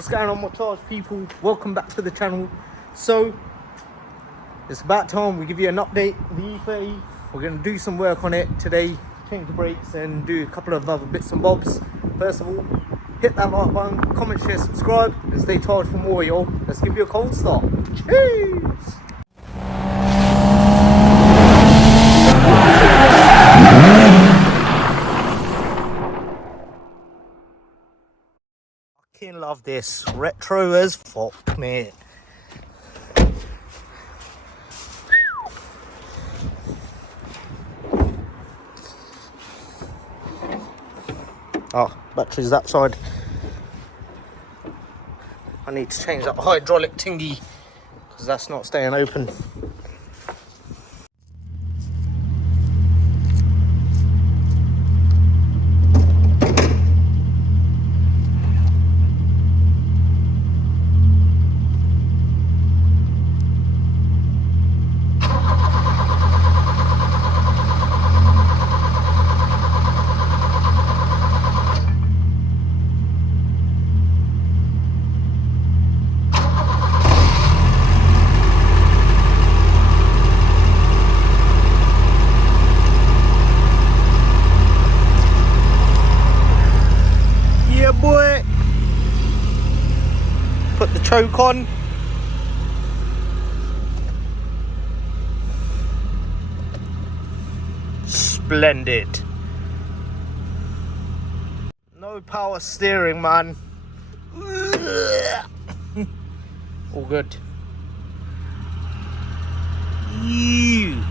What's going on, my charge people? Welcome back to the channel. So it's about time we give you an update. The E30, we're going to do some work on it today, change the brakes and do a couple of other bits and bobs. First of all, hit that like button, comment, share, subscribe, and stay charged for more, y'all. Let's give you a cold start. Cheers! Fucking love this. Retro as fuck, mate. Oh, battery's that side. I need to change that hydraulic thingy because that's not staying open. Boy, put the choke on. Splendid. No power steering, man. All good. Ew.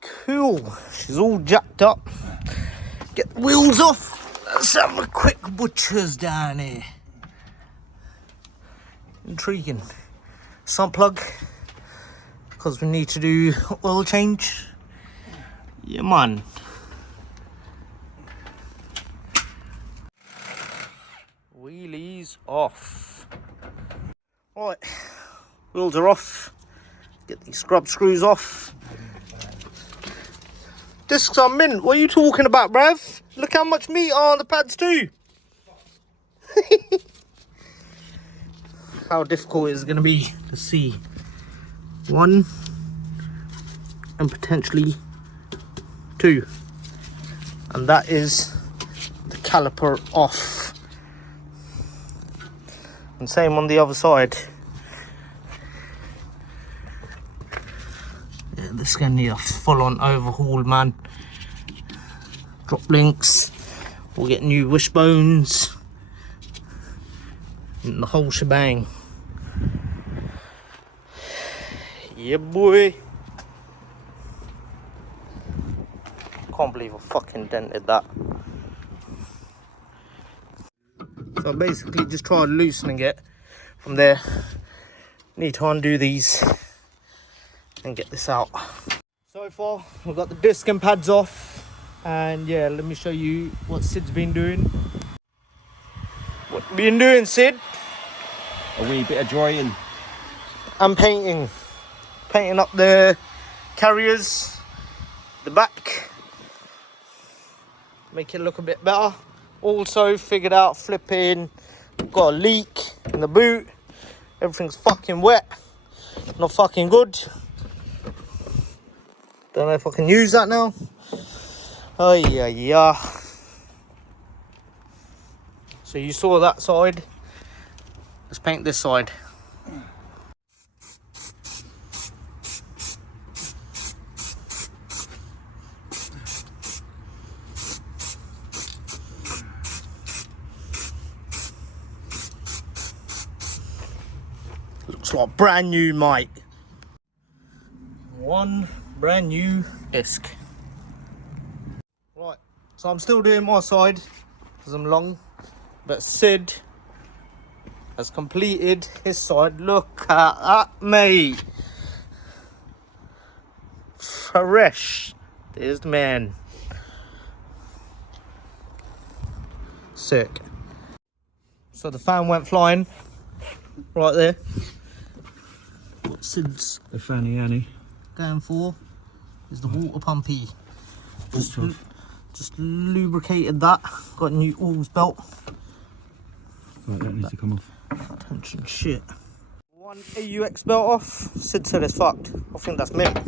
Cool. She's all jacked up. Get the wheels off. Let's have a quick butcher's down here. Intriguing. Sun plug, because we need to do oil change. Yeah, man. Wheelies off. Right, wheels are off. Get these scrub screws off. Discs are mint. What are you talking about, bruv? Look how much meat are on the pads too. How difficult is it going to be to see? One and potentially two. And that is the caliper off. And same on the other side. Yeah, this is going to need a full-on overhaul, man. Drop links, we'll get new wishbones, and the whole shebang. Yeah, boy. Can't believe I fucking dented that. So I basically just tried loosening it from there. Need to undo these and get this out. So far, we've got the disc and pads off. And yeah, let me show you what Sid's been doing. What you been doing, Sid? A wee bit of drying. I'm painting. Painting up the carriers, the back. Make it look a bit better. Also figured out flipping, got a leak in the boot. Everything's fucking wet. Not fucking good. Don't know if I can use that now. Oh yeah. So you saw that side. Let's paint this side. Looks like brand new, mate. One brand new disc. Right, so I'm still doing my side because I'm long, but Sid has completed his side. Look at that, mate. Fresh. There's the man. Sick. So the fan went flying right there. Sid's The fanny Annie. going for is the water pumpy. Just lubricated that. Got a new oils belt. Right, that needs to come off. Attention shit. One AUX belt off. Sid said it's fucked. I think that's mint.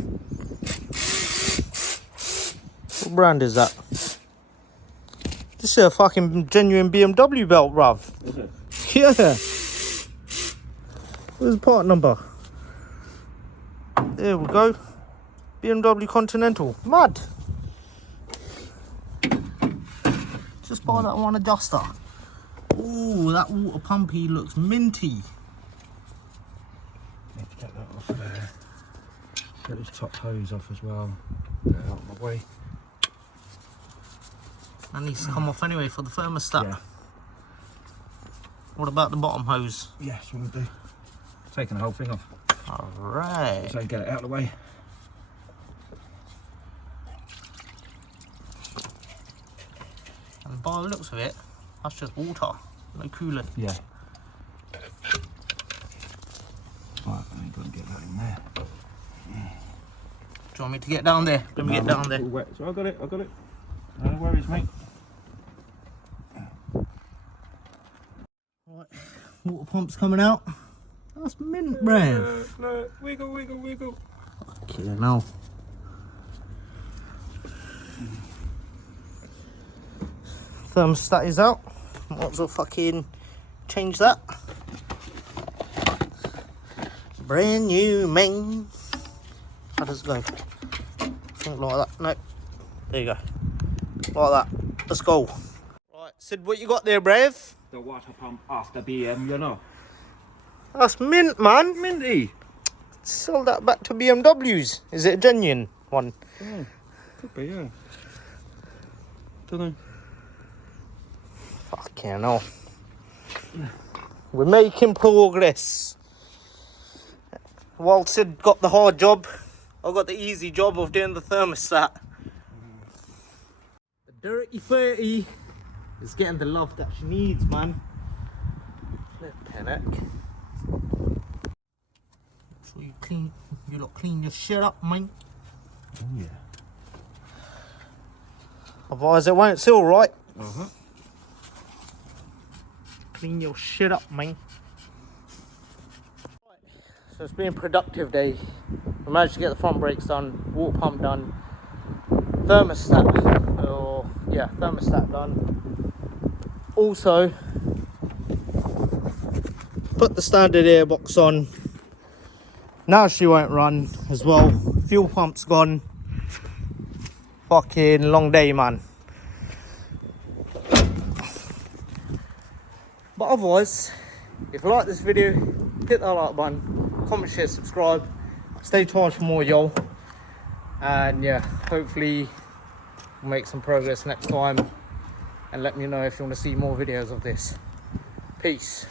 What brand is that? This is a fucking genuine BMW belt, bruv. Is it? Yeah. Where's the part number? There we go. BMW Continental. Mad. Just buy that one adjuster. Ooh, that water pumpy looks minty. Need to get that off there. Get this top hose off as well. Get it out of my way. That needs to come off anyway for the thermostat. Yeah. What about the bottom hose? Yes, we'll do. Taking the whole thing off. Alright. So get it out of the way. And by the looks of it, that's just water, no coolant. Yeah. Right, I ain't gonna get that in there. Do you want me to get down there? Let me get down there. It's all wet. So I got it, No worries, mate. Right, water pump's coming out. That's mint, bruv. Look, wiggle, wiggle, wiggle. Okay, now. Thermostat is out. Might as well fucking change that. Brand new main. How does it go? Something like that. No. There you go. Like that. Let's go. Right, Sid, what you got there, Brave? The water pump off the BM, you know. That's mint, man. Minty. Sell that back to BMWs. Is it a genuine one? Oh, could be, yeah. Don't know. Fucking hell. We're making progress. While Sid got the hard job, I got the easy job of doing the thermostat. The dirty 30 is getting the love that she needs, man. Flippin' heck. So you lot clean your shit up, man. Oh, yeah. Otherwise it won't seal right. Uh-huh. Clean your shit up, man. So it's been a productive day. We managed to get the front brakes done, water pump done, thermostat done. Also, put the standard airbox on. Now she won't run as well. Fuel pump's gone. Fucking long day, man. But otherwise, if you like this video, hit that like button, comment, share, subscribe. Stay tuned for more, y'all. And yeah, hopefully we'll make some progress next time. And let me know if you want to see more videos of this. Peace.